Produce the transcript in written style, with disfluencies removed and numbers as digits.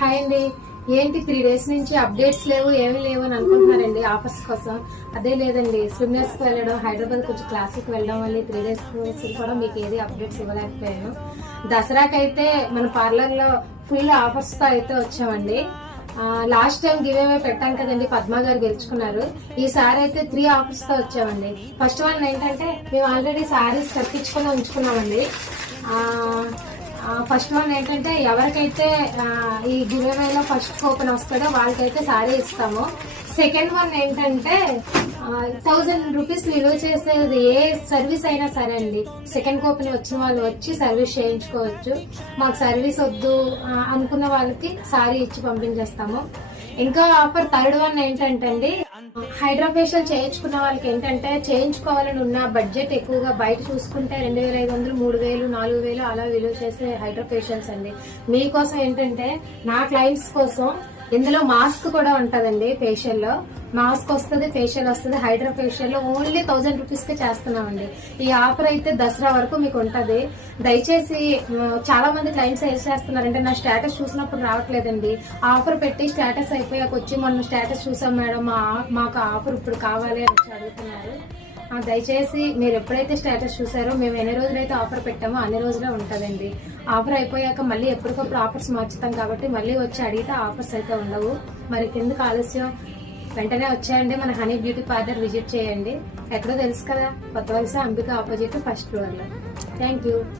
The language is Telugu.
హాయ్ అండి. ఏంటి 3 days నుంచి అప్డేట్స్ లేవు ఏమీ లేవు అని అనుకుంటున్నారండి ఆఫర్స్ కోసం. అదే లేదండి, స్విమ్మర్స్ కి వెళ్ళడం, హైదరాబాద్ కొంచెం క్లాసిక్ వెళ్ళడం వల్ల 3 days కూడా మీకు ఏది అప్డేట్స్ ఇవ్వలేకపోయాను. దసరాకైతే మన పార్లర్ లో ఫుల్ ఆఫర్స్ తో అయితే వచ్చామండి. లాస్ట్ టైం గివ్ అవే పెట్టాం కదండి, పద్మా గారు గెలుచుకున్నారు. ఈసారి అయితే 3 ఆఫర్స్ తో వచ్చామండి. ఫస్ట్ వన్ ఏంటంటే మేము ఆల్రెడీ శారీస్ కట్టించుకుని ఉంచుకున్నామండి. ఫస్ట్ వన్ ఏంటంటే ఎవరికైతే ఈ గివ్ అవేలో ఫస్ట్ కూపన్ వస్తుందో వాళ్ళకైతే సారీ ఇస్తాము. సెకండ్ వన్ ఏంటంటే 1000 రూపీస్ విలువ చేసేది ఏ సర్వీస్ అయినా సరే అండి, సెకండ్ కూపన్ వచ్చిన వాళ్ళు వచ్చి సర్వీస్ చేయించుకోవచ్చు. మాకు సర్వీస్ వద్దు అనుకున్న వాళ్ళకి సారీ ఇచ్చి పంపించేస్తాము. ఇంకా ఆఫర్ థర్డ్ వన్ ఏంటంటే అండి, హైడ్రా ఫేషియల్ చేయించుకున్న వాళ్ళకి ఏంటంటే చేయించుకోవాలని ఉన్న బడ్జెట్ ఎక్కువగా బయట చూసుకుంటే 2500, 3000, 4000 అలా విలువ చేసే హైడ్రా ఫేషియల్స్ అండి. మీకోసం ఏంటంటే నా క్లయింట్స్ కోసం ఇందులో మాస్క్ కూడా ఉంటదండి. ఫేషియల్ లో మాస్క్ వస్తుంది, ఫేషియల్ వస్తుంది. హైడ్రా ఫేషియల్ లో ఓన్లీ 1000 రూపీస్ కే చేస్తున్నామండి. ఈ ఆఫర్ అయితే దసరా వరకు మీకు ఉంటది. దయచేసి చాలా మంది క్లయింట్స్ ఏం చేస్తున్నారంటే నా స్టేటస్ చూసినప్పుడు రావట్లేదండి, ఆఫర్ పెట్టి స్టేటస్ అయిపోయాక వచ్చి మొన్న స్టేటస్ చూసాం మేడం మాకు ఆఫర్ ఇప్పుడు కావాలి అని అడుగుతున్నారు. దయచేసి మీరు ఎప్పుడైతే స్టేటస్ చూసారో మేము ఎన్ని రోజులైతే ఆఫర్ పెట్టామో అన్ని రోజులే ఉంటదండి. ఆఫర్ అయిపోయాక మళ్ళీ ఎప్పటికప్పుడు ఆఫర్స్ మార్చుతాం కాబట్టి మళ్ళీ వచ్చి అడిగితే ఆఫర్స్ అయితే ఉండవు. మరి కిందకు ఆలస్యం, వెంటనే వచ్చేయండి. మన హనీ బ్యూటీ పార్లర్ విజిట్ చేయండి. ఎక్కడో తెలుసు కదా, కొత్త వలస అంబిక ఆపోజిట్ ఫస్ట్ ఫ్లోర్ లో. Thank you.